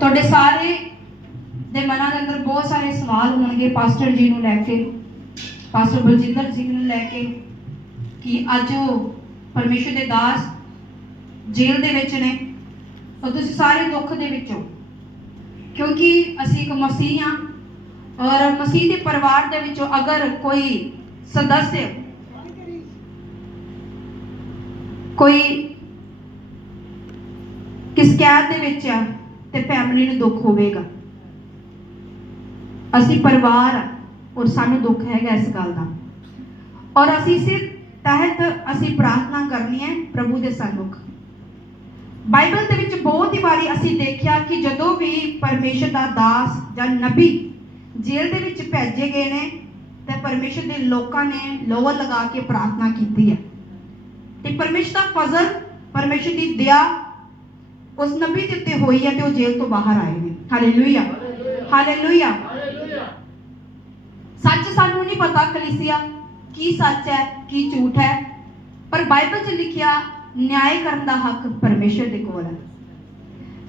ਤੁਹਾਡੇ ਸਾਰੇ ਦੇ ਮਨਾਂ ਦੇ ਅੰਦਰ ਬਹੁਤ ਸਾਰੇ ਸਵਾਲ ਹੋਣਗੇ ਪਾਸਟਰ ਜੀ ਨੂੰ ਲੈ ਕੇ, ਪਾਸਟਰ ਬਲਜਿੰਦਰ ਸਿੰਘ ਨੂੰ ਲੈ ਕੇ, ਕਿ ਅੱਜ ਉਹ ਪਰਮੇਸ਼ਰ ਦੇ ਦਾਸ ਜੇਲ੍ਹ ਦੇ ਵਿੱਚ ਨੇ और तुसीं सारे दुख दे विच हो, क्योंकि असीं एक मसीह हाँ और मसीह के परिवार दे विचों अगर कोई सदस्य कोई किस कैद दे विच है ते फैमिली नूं दुख होवेगा। असीं परिवार और सानूं दुख हैगा इस गल दा, और असीं इस तहत असीं प्रार्थना करनी है प्रभु दे सन्मुख। बाइबल दे विच बहुत ही बारी असीं देखिया कि जदों भी परमेश्वर दा दास जां नबी जेल दे विच भेजे गए ने ते परमेश्वर दे लोकां ने लोवर लगा के प्रार्थना कीती है ते परमेश्वर दा फजल, परमेश्वर दी दया उस नबी दे उत्ते होई है ते वो जेल तो बाहर आए ने। Hallelujah, hallelujah. सच सानू नहीं पता कलीसिया की सच है की झूठ है, पर बाइबल च लिखिया न्याय करने का हक परमेश्वर दे कोल है।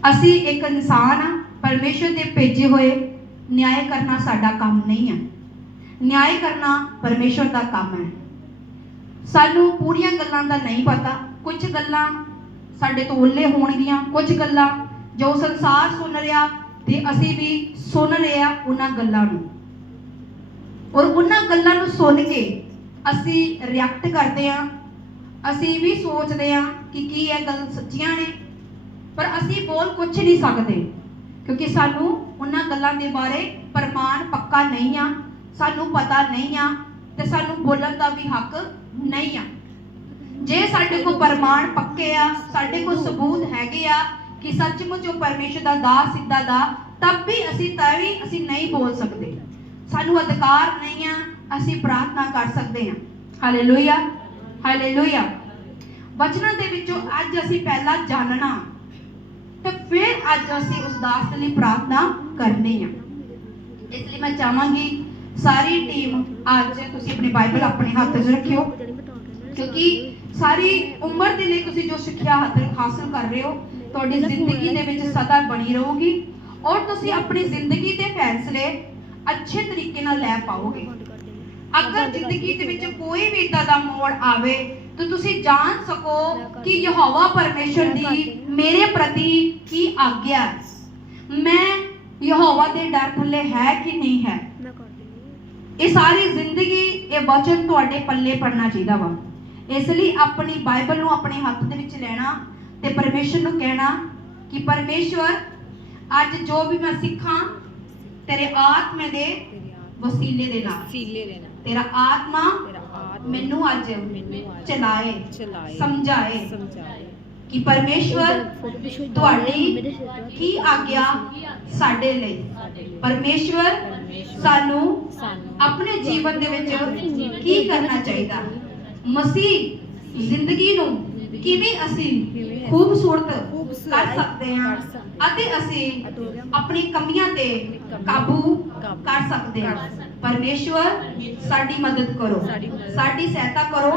असी एक इंसान हाँ, परमेश्वर दे भेजे हुए, न्याय करना साडा काम नहीं है, न्याय करना परमेश्वर का काम है। सानू पूरियां गल्लां दा नहीं पता, कुछ गल्लां साडे तो ओले होणगियां, कुछ गल्लां जो संसार सुन रहा ते असी भी सुन रहे हैं उन्हां गल्लां नूं, और उन्हां गल्लां नूं सुन के असी रिएक्ट करते हैं। असी भी सोचते हैं कि यह गल सच्चियां ने, पर असी बोल कुछ नहीं सकते क्योंकि सानू उन्हां गल्लां दे बारे प्रमाण पक्का नहीं आ, सानू पता नहीं आ ते सानू बोलण दा भी हक नहीं आ। जे साडे को प्रमाण पक्के आ, साडे को सबूत हैगे आ कि सचमुच वो परमेश्वर दा दास सिद्धा दा, तब भी असी नहीं बोल सकते, सानू अधिकार नहीं आ, असी प्रार्थना कर सकते हैं। Hallelujah, hallelujah. वचनां दे विचों अज असी पहला जानना ते फिर अज असी उस दास लई प्रार्थना करनी है। इसलिए मैं चाहांगी सारी टीम अज तुसीं अपनी बाइबल अपने हाथ च रखियो, क्योंकि सारी उम्र दे लई तुसीं जो सिक्ख्या हासिल कर रहे हो तुहाडी जिंदगी दे विच सदा बनी रहूगी, और तुसीं अपनी जिंदगी दे फैसले अच्छे तरीके नाल लै पाओगे। अगर जिंदगी दे विच कोई भी इदां दा मोड़ आवे तो तुसी जान सको कि यहोवा परमेश्वर दी मेरे प्रति की आज्ञा, मैं यहोवा दे डर थल्ले है कि नहीं है। ये सारी जिंदगी ये वचन तुहाडे पल्ले पड़ना चाहिए वा। इसलिए अपनी बाइबल नूं अपने हाथ दे विच लेना ते परमेश्वर नूं कहना कि परमेश्वर अज जो भी मैं सीखां तेरे आत्मा दे वसीले दे नाल, तेरा आत्मा मैनू अज चलाए समझाए कि परमेश्वर तुहाडी की आज्ञा साडे लई। परमेश्वर सानू अपने जीवन दे विच की करना चाहिए, मसीह जिंदगी नू किवें असी खूबसूरत कर सकते हैं अते असी अपनी कमियां ते काबू कर सकते हैं। परमेश्वर साडी मदद करो, साडी सहायता करो।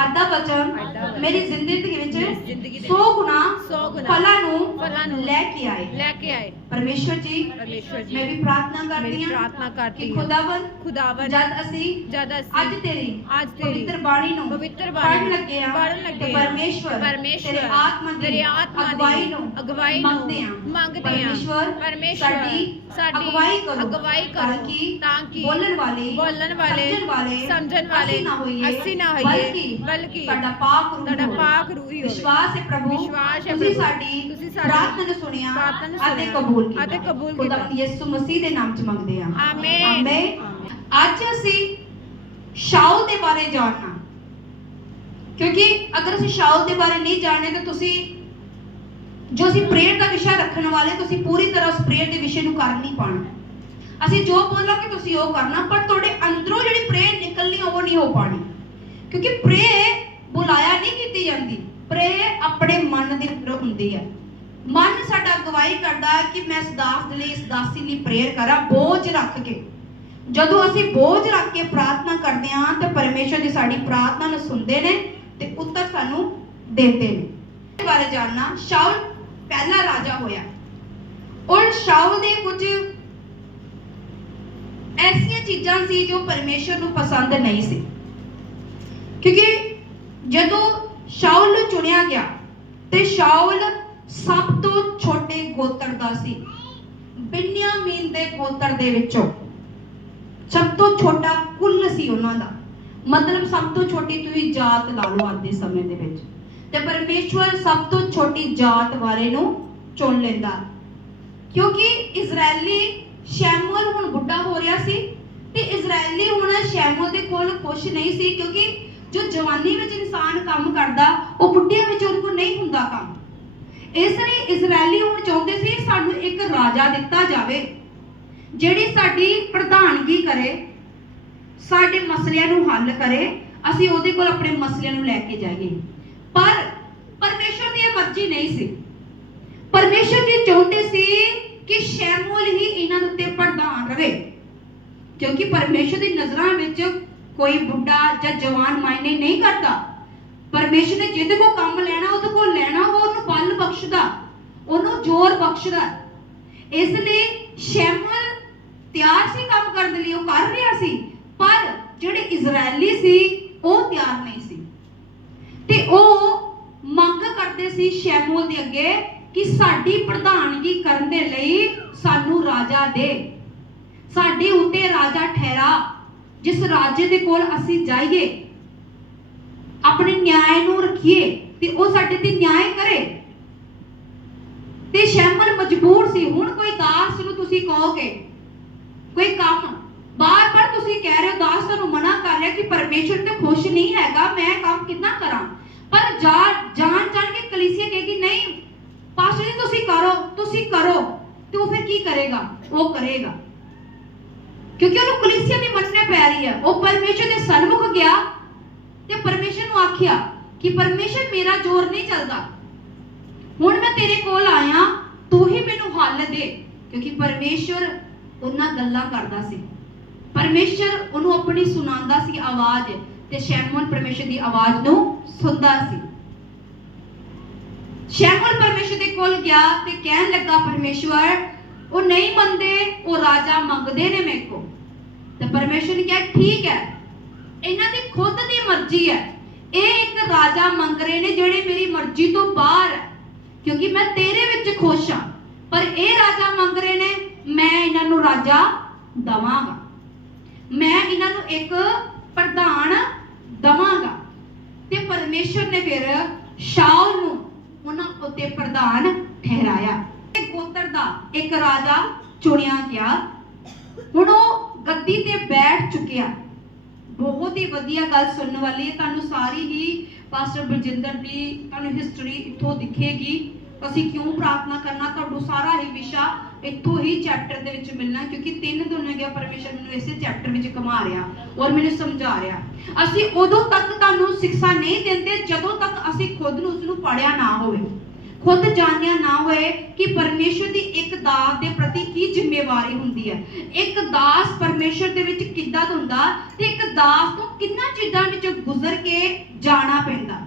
आधा वचन मेरी जिंदगी विच 100 गुना फलां नूं लेके आए। परमेश्वर जी मैं भी प्रार्थना करती हां कि खुदावन जद असी आज तेरी पवित्र बाणी नूं पढ़न लगे हां ते परमेश्वर तेरे आत्मा दी अगुवाई नूं मंगदे हां। परमेश्वर साडी अगुवाई करो ताकि बोलण वाले समझण वाले असी ना होइए बल्कि तुहाडा पाक रूह ही विश्वास है प्रभु तुसी साडी प्रार्थना नूं सुनिया अते कबूल कीता। खुदा यीशु मसीह दे नाम च मंगदे हां, आमीन आमीन। आज असी शाऊल दे बारे जानना, क्योंकि अगर असी शाऊल दे बारे नहीं जानने तो तुसी जो असी प्रेयर का विषय रखने वाले तुसी पूरी तरह उस प्रेयर के विषय नूं कर नहीं पाना। असी जो बोलांगे तुसी वो करना, पर तुहाडे अंदरों जिहड़ी प्रेयर निकलनी वो नहीं हो पानी, क्योंकि प्रेयर बुलाया नहीं की जाती, प्रेयर अपने मन के अंदर हुंदी है। मन साडा अगवाई करता है कि मैं इस दास दे लई इस दासी लई प्रेयर करा बोझ रख के। जदों असी बोझ रख के प्रार्थना करते हैं तो परमेश्वर जी साडी प्रार्थना नूं सुनते हैं ते उत्तर सानू देते हैं। बारे जानना, शाऊल पहला राजा होया और शाऊल दे कुछ ऐसी चीज़ां सी जो परमेश्वर ਨੂੰ पसंद नहीं सी, क्योंकि जदों शाऊल ਨੂੰ चुनिया गया ते शाऊल सब तो छोटे गोत्र दा सी, बिन्यामीन दे गोत्र दे विचों सब तो छोटा कुल सी उन्हां दा, मतलब सब तो छोटी तुसीं जात ला लो आज दे समय दे विच, ते परमेश्वर सब तो छोटी जात वाले नूं चुन लैंदा, क्योंकि इजरायली शैमुअल हुण बुढ़ा हो रहा सी ते इजरायली हुण शैमुअल दे कोल खुश नहीं सी, क्योंकि जो जवानी विच इंसान काम करदा वो बुढ़िया विच उहदे कोल नहीं हुंदा काम। इसलिए इजरायली हुण चाहुंदे सी सानू एक राजा दिता जावे जिहड़ी साडी प्रधानगी करे, साडे मसलिਆਂ ਨੂੰ हल करे, ਅਸੀਂ ਉਹਦੇ ਕੋਲ ਆਪਣੇ ਮਸਲਿਆਂ ਨੂੰ ਲੈ ਕੇ ਜਾਈਏ। पर परमेश्वर ਦੀ मर्जी नहीं सी। परमेश्वर जी चाहते सी कि शैमुअल ही इन्हां उत्ते प्रधान रहे, क्योंकि परमेश्वर की नज़रां विच कोई बुढ़ा या जवान मायने नहीं करता। परमेश्वर ने जिहदे को काम लेना उहदे को लेना, वो उहनूं बल बख्शदा, उहनूं जोर बख्शदा। इसलिए शैमुअल तैयार सी काम करने लई, वो कर रहा सी, पर जिहड़े इजरायली सी वो तैयार नहीं सी ते वो मंग करते सी शैमुअल दे अगे कि साडी प्रधानगी करन दे लई सानू राजा दे, साडे उत्ते राजा ठहरा, जिस राजे दे कोल असीं जाइए, अपने न्याय नूं रखिए ते ओ साडे ते न्याय करे। ते शैमुअल मजबूर सी। हुण कोई दास नूं तुसीं कहोगे कोई काम बार-बार तुसीं कह रहे हो, दास तुहानूं मना कर रहा कि परमेश्वर ते खुश नहीं हैगा, मैं काम कितना करां, पर जान के कलीसिया कहेगी नहीं पास्टर जी तुसी करो, तो फिर की करेगा? वो करेगा, क्योंकि उन्हें कलीसिया दी मनने पै रही है। वो परमेश्वर के सन्मुख गया ते परमेश्वर नूं आखिया कि परमेश्वर मेरा जोर नहीं चलता, हुण मैं तेरे कोल आया, तू ही मैनूं हल दे, क्योंकि परमेश्वर उन्हां गल्लां करदा सी, परमेश्वर उन्होंने अपनी सुनांदा सी आवाज, ते शैमुअल परमेश्वर की आवाज नूं सुनदा सी। शैमुअल परमेश्वर दे कोल गया ते कहन लगा परमेश्वर वो नहीं मनदे, वो राजा मंगदे ने मेरे को। ते परमेश्वर ने कहा ठीक है, इन्हां दी खुद दी मर्जी है, ये एक राजा मंग रहे ने जिहड़े मेरी मर्जी तो बाहर है, क्योंकि मैं तेरे विच खुश हां, पर ये राजा मंग रहे ने, मैं इन्हां नूं राजा दवांगा, मैं इन्हां नूं एक प्रधान दवांगा। ते परमेश्वर ने फिर शाऊल नूं उन्हां उत्ते प्रधान ठहराया। गोत्र दा एक राजा चुनिया गया, हुण ओह गद्दी ते बैठ चुकिया। बहुत ही वधिया गल सुनने वाली है, तुहानूं सारी ही पास्टर बलजिंदर दी तुहानूं हिस्टरी इत्थों दिखेगी, असीं क्यों प्रार्थना करना, तुहानूं सारा ही विशा इत्थों ही चैप्टर दे विच मिलना, क्योंकि 3 दिन गया परमेश्वर मैनूं इसे चैप्टर विच घुमा रहा और मैनूं समझा रहा। असीं उदों तक तुहानूं शिक्षा नहीं दिंदे जदों तक असीं खुद नूं उसनूं पढ़िया ना होवे, खुद जानिया ना होए कि परमेश्वर दी एक दास दे प्रति की जिम्मेवारी हुंदी है, एक दास परमेश्वर दे विच किद्दां हुंदा ते एक दास तो किन्ना चीज़ां विच गुजर के जाना पैंदा।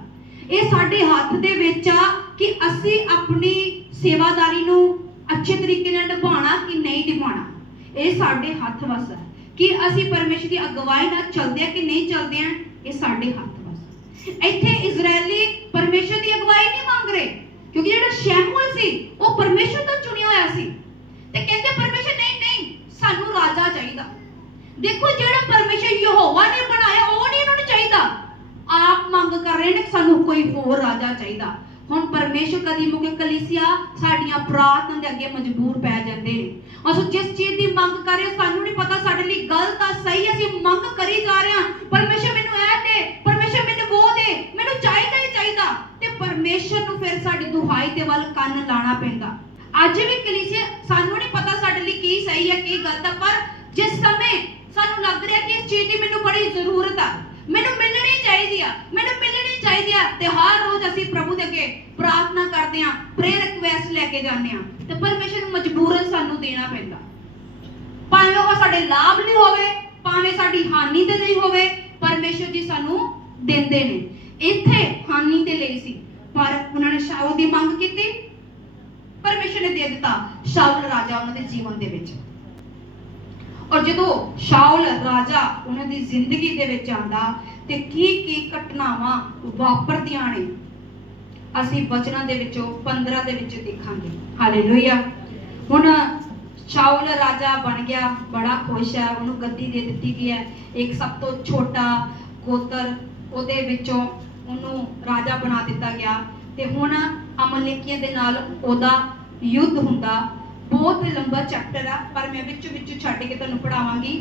ये साडे हत्थ दे विच आ कि असीं अपनी सेवादारी नूं अच्छे तरीके नाल निभाना कि नहीं निभाना, ये साडे हत्थ वस है कि असीं परमेश्वर की अगवाई नाल चलदे कि नहीं चलदे हैं, ये साडे हत्थ वस। इत्थे इजरायली परमेश्वर की अगवाई नहीं मांग रहे, क्योंकि जिहड़ा शैमुअल सी वो परमेश्वर तो चुनिया होया सी, ते कहंदे परमेश्वर नहीं सानू राजा चाहिदा। देखो जिहड़ा परमेश्वर यहोवा ने बनाया वो नहीं उन्होंने चाहिदा, आप मंग कर रहे ने सानू कोई होर राजा चाहिदा। हुण परमेश्वर कदी मुके कलीसिया साडियां प्रार्थना दे अगे मजबूर पै जांदे ने, असीं जिस चीज़ की मंग कर रहे सानू नहीं पता साडे लई गलत आ सही, असीं मंग करी जा रहे हां, परमेश्वर मैनूं ऐ दे, परमेश्वर मैनूं वो दे, मैनूं चाहिदा ही चाहिदा, ते परमेश्वर नूं फिर साडी दुहाई दे वल कंन लाना पैंदा। अज भी कलीसिया सानू नहीं पता साडे लई की सही है की गलत है, पर जिस समय सानू लग रहा कि इस चीज़ की मैनूं बड़ी जरूरत है, मैनूं मिलनी चाहिए, मैनूं मिलनी चाहिए, ते हर रोज असीं प्रभु दे अगे प्रार्थना करते हैं, प्रेयर रिक्वेस्ट लेके जाने हैं, ते परमेश्वर मजबूरन सानू देना पैंदा, भावें वो साडे लाभ नहीं होवे, भावें साडी हानि दे लई होवे, परमेश्वर जी सानू देंदे ने। इत्थे हानि दे लई सी, पर उन्होंने शाऊल दी मंग कीती, परमेश्वर ने दे दिता शाऊल राजा उन्होंने जीवन दे विच। और जो शाऊल राजा उन्होंने जिंदगी दे विच आंदा ते की घटनावां वापरदियां ने असीं वचनां दे विचों 15 दे विच देखांगे। हालेलुया। हुण शाऊल राजा बन गया, बड़ा खुश है, उन्होंने गद्दी दे दी गई है। एक सब तो छोटा गोत्र ਉਹਦੇ ਵਿੱਚੋਂ ਉਹਨੂੰ ਰਾਜਾ ਬਣਾ ਦਿੱਤਾ ਗਿਆ ਤੇ ਹੁਣ ਅਮलेकियों ਦੇ ਨਾਲ ਉਹਦਾ युद्ध ਹੁੰਦਾ। बहुत लंबा चैप्टर है पर मैं विचों विचों छड़ के तुहानू पढ़ावांगी।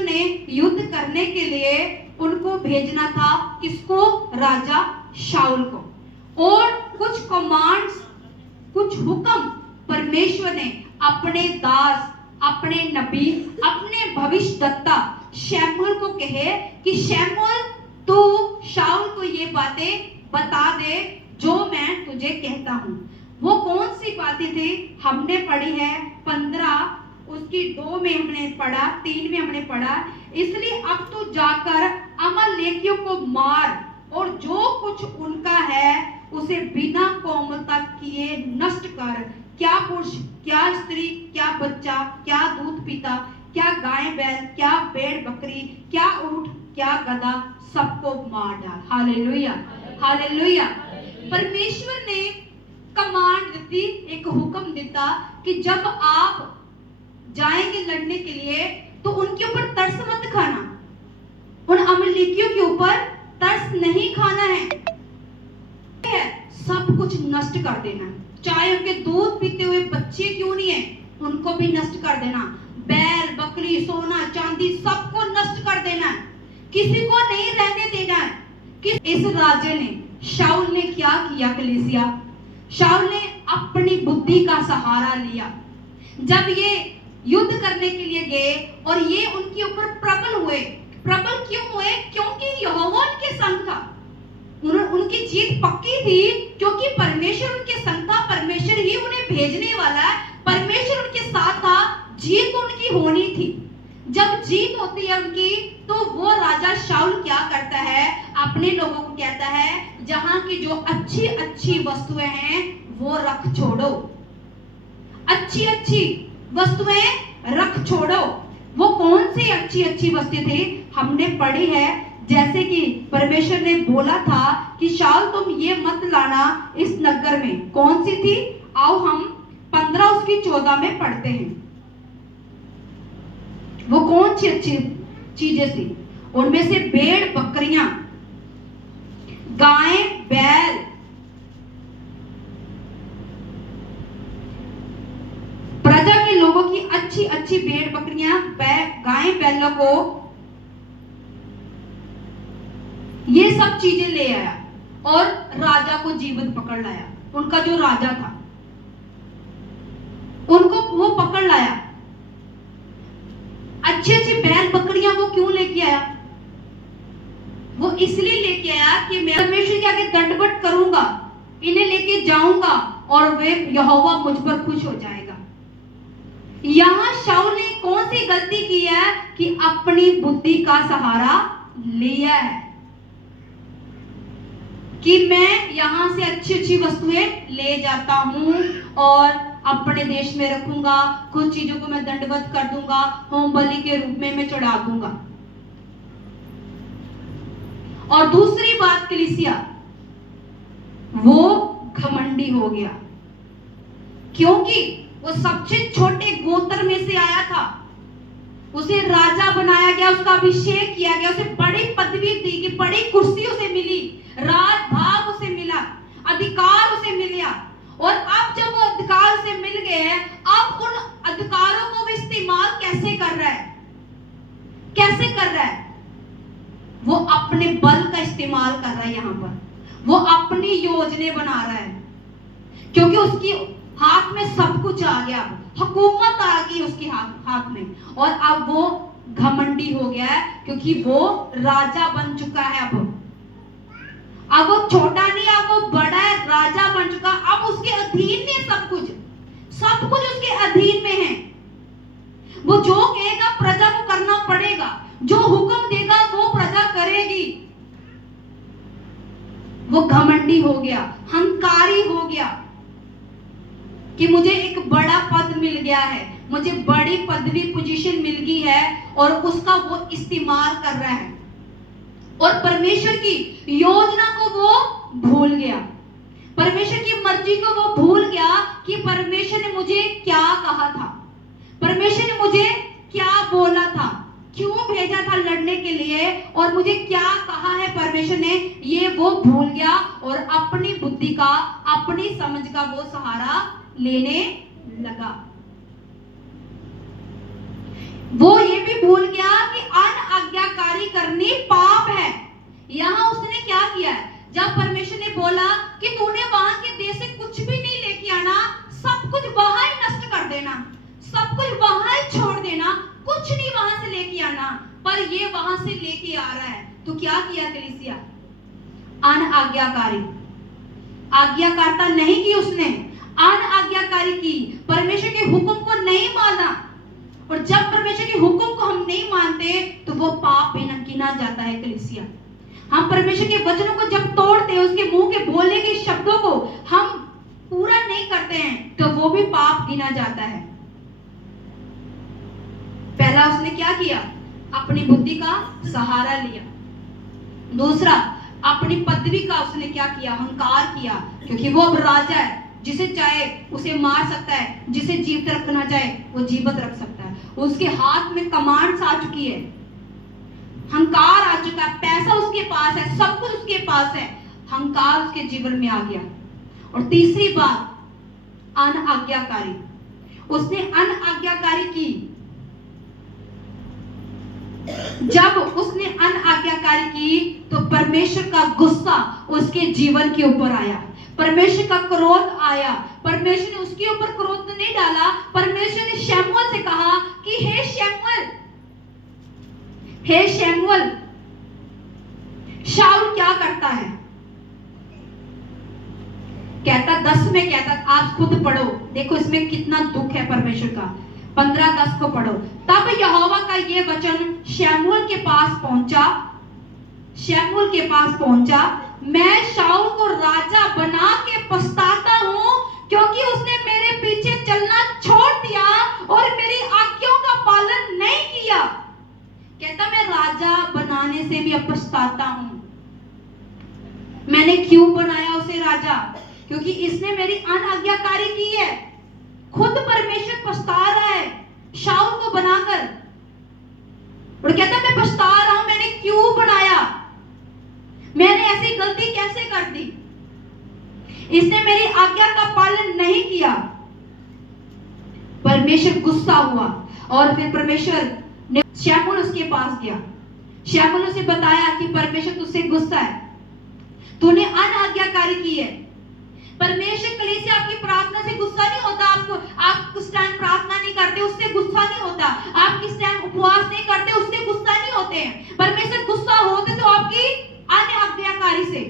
ने युद्ध करने के लिए उनको भेजना था, किसको? राजा शाऊल को। और कुछ कमांड्स, कुछ हुक्म परमेश्वर ने अपने दास, अपने नबी, अपने भविष्यद्वक्ता शमूएल को कहे कि शमूएल तू शाऊल को ये बातें बता दे जो मैं तुझे कहता हूं। वो कौन सी बातें थी? हमने पढ़ी है 15, उसकी 2 में हमने पढ़ा, 3 में हमने पढ़ा। इसलिए अब तू जाकर अमलेकियों को मार और जो कुछ उनका है उसे बिना कोमलता किए नष्ट कर। क्या पुरुष, क्या स्त्री, क्या बच्चा, क्या दूध पीता, क्या गाय बैल, क्या भेड़ बकरी, क्या ऊंट, क्या गधा, सबको मार डाल। Hallelujah, hallelujah. परमेश्वर ने कमांड दी, एक हुक्म दिता कि जब आप जाएंगे लड़ने के लिए तो उनके ऊपर तरस मत खाना, उन अमलेकियों के ऊपर तरस नहीं खाना है, सब कुछ नष्ट कर देना। चाहे उनके दूध पीते हुए बच्चे क्यों नहीं है, उनको भी नष्ट कर देना। बैल बकरी सोना चांदी सबको नष्ट कर देना, किसी को नहीं रहने देना है। कि इस राजे ने, शाऊल ने क्या किया कलीसिया? शाऊल ने अपनी बुद्धि का सहारा लिया। जब ये युद्ध करने के लिए गए और ये उनके ऊपर प्रबल हुए, प्रबल क्यों हुए? क्योंकि यहोवा उनके संग था, उनकी जीत पक्की थी, क्योंकि परमेश्वर उनके संग था, परमेश्वर ही उन्हें भेजने वाला है, परमेश्वर उनके साथ था, जीत उनकी होनी थी। जब जीत होती है उनकी तो वो राजा शाऊल क्या करता है? अपने लोगों को कहता है जहां की जो अच्छी अच्छी वस्तुएं हैं वो रख छोड़ो, अच्छी अच्छी वस्तुएं रख छोड़ो। वो कौन सी अच्छी अच्छी वस्तुएं थी? हमने पढ़ी है, जैसे कि परमेश्वर ने बोला था कि शाऊल तुम ये मत लाना इस नगर में। कौन सी थी? आओ हम 15 उसकी 14 में पढ़ते हैं। वो कौन सी अच्छी चीजें थी? उनमें से भेड़ बकरियां, गाय बैल, प्रजा के लोगों की अच्छी अच्छी भेड़ बकरियां, गाय बैलों को, ये सब चीजें ले आया और राजा को जीवित पकड़ लाया। उनका जो राजा था उनको वो पकड़ लाया। अच्छी अच्छी बैल बकरियां वो क्यों लेके आया? वो इसलिए लेके आया कि मैं परमेश्वर के आगे दंडवत करूंगा, इन्हें लेके जाऊंगा और वे यहोवा मुझ पर खुश हो जाएगा। यहां शाऊल ने कौन सी गलती की है कि अपनी बुद्धि का सहारा लिया है कि मैं यहां से अच्छी अच्छी वस्तुएं ले जाता हूं और अपने देश में रखूंगा, कुछ चीजों को मैं दंडवत कर दूंगा, होम बलि के रूप में मैं चढ़ा दूंगा। और दूसरी बात कलीसिया, वो घमंडी हो गया, क्योंकि वो सबसे छोटे गोत्र में से आया था, उसे राजा बनाया गया, उसका अभिषेक किया गया, उसे बड़ी पदवी दी गई, बड़ी कुर्सी उसे मिली, राज भाग उसे मिला, अधिकार उसे मिला। और अब जब वो अधिकार उसे मिल गए हैं, अब उन अधिकारों को वो इस्तेमाल कैसे कर रहा है? कैसे कर रहा है? वो अपने बल का इस्तेमाल कर रहा है। यहां पर वो अपनी योजने बना रहा है, क्योंकि उसकी हाथ में सब कुछ आ गया, हुकूमत आ गई उसके हाथ में, और अब वो घमंडी हो गया है, क्योंकि वो राजा बन चुका है। अब वो छोटा नहीं, अब वो बड़ा है, राजा बन चुका, अब उसके अधीन में सब कुछ उसके अधीन में है। वो जो कहेगा प्रजा को करना पड़ेगा, जो हुक्म देगा वो प्रजा करेगी। वो घमंडी हो गया, हंकारी हो गया, कि मुझे एक बड़ा पद मिल गया है, मुझे बड़ी पदवी पोजीशन मिल गई है और उसका वो इस्तेमाल कर रहा है और परमेश्वर की योजना को वो भूल गया, परमेश्वर की मर्जी को वो भूल गया कि परमेश्वर ने मुझे क्या कहा था, परमेश्वर ने मुझे क्या बोला था, क्यों भेजा था लड़ने के लिए और मुझे क्या कहा है परमेश्वर ने, ये वो भूल गया और अपनी बुद्धि का, अपनी समझ का वो सहारा लेने लगा। वो ये भी भूल गया कि अनाज्ञाकारी करनी पाप है। यहां उसने क्या किया है, जब परमेश्वर ने बोला कि तूने वहां के देश से कुछ भी नहीं लेके आना, सब कुछ वहां ही नष्ट कर देना, सब कुछ वहां ही छोड़ देना, कुछ नहीं वहां से लेके आना, पर ये वहां से लेके आ रहा है, तो क्या किया कलीसिया? अनाज्ञाकारी, आज्ञाकारिता नहीं की उसने, अनाज्ञाकारी की, परमेश्वर के हुक्म को नहीं माना। और जब परमेश्वर के हुक्म को हम नहीं मानते तो वो पाप गिना जाता है कलीसिया। हम परमेश्वर के वचनों को जब तोड़ते हैं, उसके मुंह के बोले के शब्दों को हम पूरा नहीं करते हैं तो वो भी पाप गिना जाता है। पहला उसने क्या किया? अपनी बुद्धि का सहारा लिया। दूसरा, अपनी पदवी का उसने क्या किया? अहंकार किया, क्योंकि वो अब राजा है, जिसे चाहे उसे मार सकता है, जिसे जीवित रखना चाहे वो जीवित रख सकता है, उसके हाथ में कमांड्स आ चुकी है, अहंकार आ चुका है, पैसा उसके पास है, सब कुछ उसके पास है, अहंकार उसके जीवन में आ गया। और तीसरी बात, अनाज्ञाकारी, उसने अनाज्ञाकारी की। जब उसने अनाज्ञाकारी की तो परमेश्वर का गुस्सा उसके जीवन के ऊपर आया, परमेश्वर का क्रोध आया। परमेश्वर ने उसके ऊपर क्रोध नहीं डाला, परमेश्वर ने शमूएल से कहा कि हे शमूएल, हे शमूएल, शाऊल क्या करता है? कहता 10 में कहता, आप खुद पढ़ो, देखो इसमें कितना दुख है परमेश्वर का। 15:10 को पढ़ो। तब यहोवा का ये वचन शमूएल के पास पहुंचा, शमूएल के पास पहुंचा, मैं शाऊल को राजा बना के पछताता हूं, क्योंकि उसने मेरे पीछे चलना छोड़ दिया और मेरी आज्ञाओं का पालन नहीं किया। कहता मैं राजा बनाने से भी अब पछताता हूं। मैंने क्यों बनाया उसे राजा? क्योंकि इसने मेरी अनाज्ञाकारी की है। खुद परमेश्वर पछता रहा है शाऊल को बनाकर, और कहता मैं पछता रहा हूं, मैंने क्यों बनाया, मैंने ऐसी गलती कैसे कर दी, इसने मेरी आज्ञा का पालन नहीं किया। परमेश्वर गुस्सा हुआ और फिर परमेश्वर ने शमूएल उसके पास गया, शमूएल उसे बताया कि परमेश्वर तुझसे गुस्सा है, तूने अनाज्ञाकारी की है। परमेश्वर कलीसिया आपकी प्रार्थना से गुस्सा नहीं होता, आपको आप किस टाइम प्रार्थना नहीं करते उससे गुस्सा नहीं होता, आप किस टाइम उपवास नहीं करते उससे गुस्सा नहीं होते हैं। परमेश्वर गुस्सा होते तो आपकी अनाज्ञाकारी से,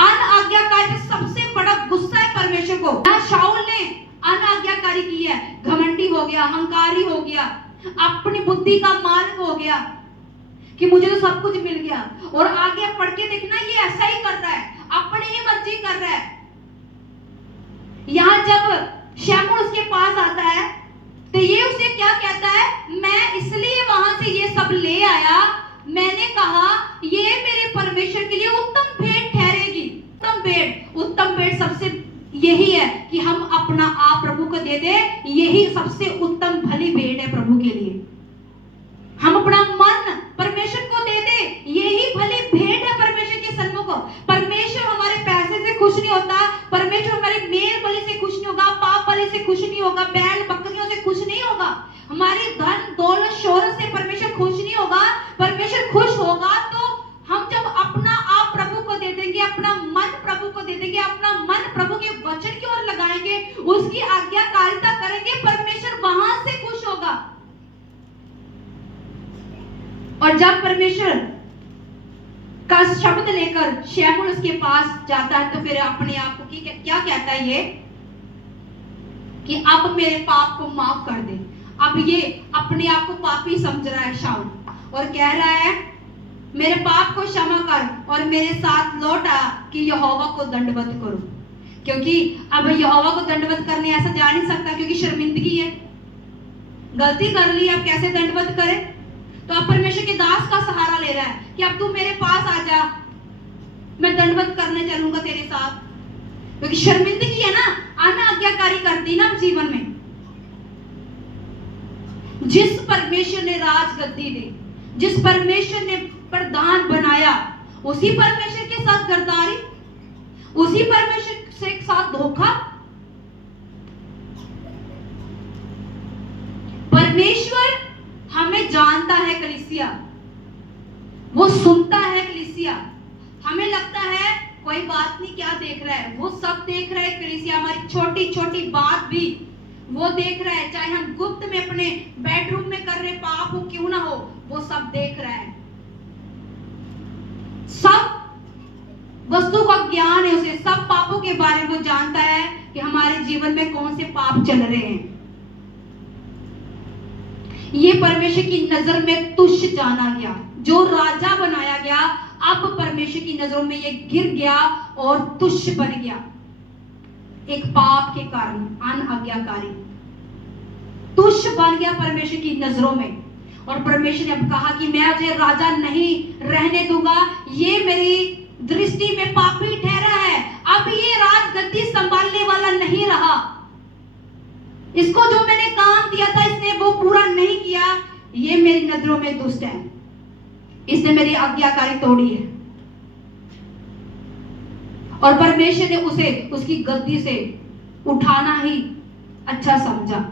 अनाज्ञाकारी से सबसे बड़ा गुस्सा है परमेश्वर को। शाऊल ने अनाज्ञाकारी की है, घमंडी हो गया, अहंकारी हो गया, अपनी बुद्धि का मालिक हो गया कि मुझे तो सब कुछ मिल गया। और आगे पढ़ के देखना, ये ऐसा ही कर रहा है, अपनी ही मर्जी कर रहा है। यहां जब शमूएल उसके पास आता है तो ये उसे क्या कहता है? मैं इसलिए वहां से ये सब ले आया, मैंने कहा ये मेरे परमेश्वर के लिए उत्तम भेंट ठहरेगी। उत्तम भेंट सबसे यही है कि हम अपना आप प्रभु को दे दे, यही सबसे उत्तम भली भेंट है प्रभु के लिए। हम अपना मन परमेश्वर को दे दे, यही भली भेंट है परमेश्वर के सन्मुख। परमेश्वर हमारे पैसे से खुश नहीं होता, परमेश्वर हमारे मेल बलि से खुश नहीं होगा, पाप बलि से खुश नहीं होगा, बैल बकरियों से खुश नहीं होगा, हमारी धन दौलत शोहरत से परमेश्वर खुश नहीं होगा। परमेश्वर खुश होगा तो हम जब अपना आप प्रभु को दे देंगे, अपना मन प्रभु को दे देंगे, अपना मन प्रभु के वचन की ओर लगाएंगे, उसकी आज्ञाकारिता करेंगे, परमेश्वर वहां से खुश होगा। और जब परमेश्वर का शब्द लेकर शमूएल उसके पास जाता है तो फिर अपने आप को क्या कहता है ये कि अब मेरे पाप को माफ कर दे। अब ये अपने आप को पापी समझ रहा है शाऊल और कह रहा है मेरे पाप को क्षमा कर और मेरे साथ लौट आ कि यहोवा को दंडवत करो। क्योंकि अब यहोवा को दंडवत करने ऐसा जा नहीं सकता, क्योंकि शर्मिंदगी है, गलती कर ली, अब कैसे दंडवत करे। तो अब परमेश्वर के दास का सहारा ले रहा है कि अब तू मेरे पास आ जा, मैं दंडवत करने चलूंगा तेरे साथ, क्योंकि शर्मिंदगी है ना, अनाज्ञाकारी करती ना जीवन में। जिस परमेश्वर ने राजगद्दी दी, जिस परमेश्वर ने प्रधान बनाया, उसी परमेश्वर के साथ गद्दारी, उसी परमेश्वर से साथ धोखा। परमेश्वर हमें जानता है कलीसिया, वो सुनता है कलीसिया। हमें लगता है कोई बात नहीं, क्या देख रहा है, वो सब देख रहा है कलीसिया। हमारी छोटी छोटी बात भी वो देख रहा है, चाहे हम गुप्त में अपने बेडरूम में कर रहे पाप हो क्यों ना हो, वो सब देख रहा है। सब वस्तु का ज्ञान है उसे, सब पापों के बारे में वो जानता है कि हमारे जीवन में कौन से पाप चल रहे हैं। ये परमेश्वर की नजर में तुच्छ जाना गया, जो राजा बनाया गया अब परमेश्वर की नजरों में ये गिर गया और तुच्छ बन गया, एक पाप के कारण, अनाज्ञाकारी तुच्छ बन गया परमेश्वर की नजरों में। और परमेश्वर ने अब कहा कि मैं तुझे राजा नहीं रहने दूंगा, ये मेरी दृष्टि में पापी ठहरा है, अब ये राजगद्दी संभालने वाला नहीं रहा, इसको जो मैंने काम दिया था इसने वो पूरा नहीं किया, ये मेरी नजरों में दुष्ट है, इसने मेरी आज्ञाकारी तोड़ी है। और परमेश्वर ने उसे उसकी गद्दी से उठाना ही अच्छा समझा।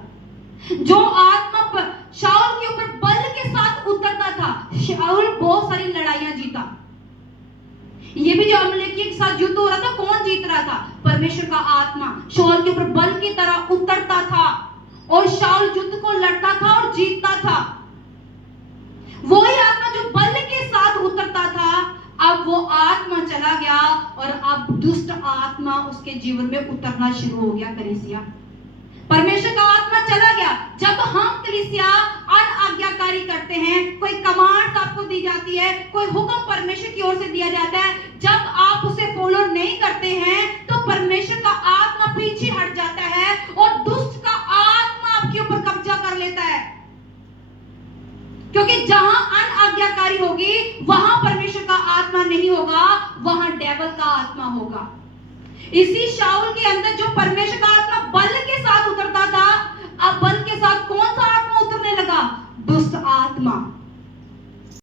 जो आत्मा पर शाऊल के ऊपर बल के साथ उतरता था, शाऊल बहुत सारी लड़ाइयां जीता। ये भी जो अमलेकी के साथ युद्ध हो रहा था, कौन जीत रहा था? परमेश्वर का आत्मा शाऊल के ऊपर बल की तरह उतरता था और शाऊल युद्ध को लड़ता था और जीतता था। वही आत्मा जो बल के साथ उतरता था, अब वो आत्मा चला गया और अब दुष्ट आत्मा उसके जीवन में उतरना शुरू हो गया। कलीसिया, परमेश्वर का आत्मा चला गया। जब हम कलीसिया अनाज्ञाकारी करते हैं, कोई कमांड आपको दी जाती है, कोई हुक्म परमेश्वर की ओर से दिया जाता है, जब आप उसे फॉलो नहीं करते हैं तो परमेश्वर का आत्मा पीछे हट जाता है और दुष्ट का आत्मा आपके ऊपर कब्जा कर लेता है। क्योंकि जहां अनाज्ञाकारी होगी वहां परमेश्वर का आत्मा नहीं होगा, वहां डेविल का आत्मा होगा। इसी शाऊल के अंदर जो परमेश्वर का आत्मा बल के साथ उतरता था, अब बल के साथ कौन सा आत्मा उतरने लगा? दुष्ट आत्मा।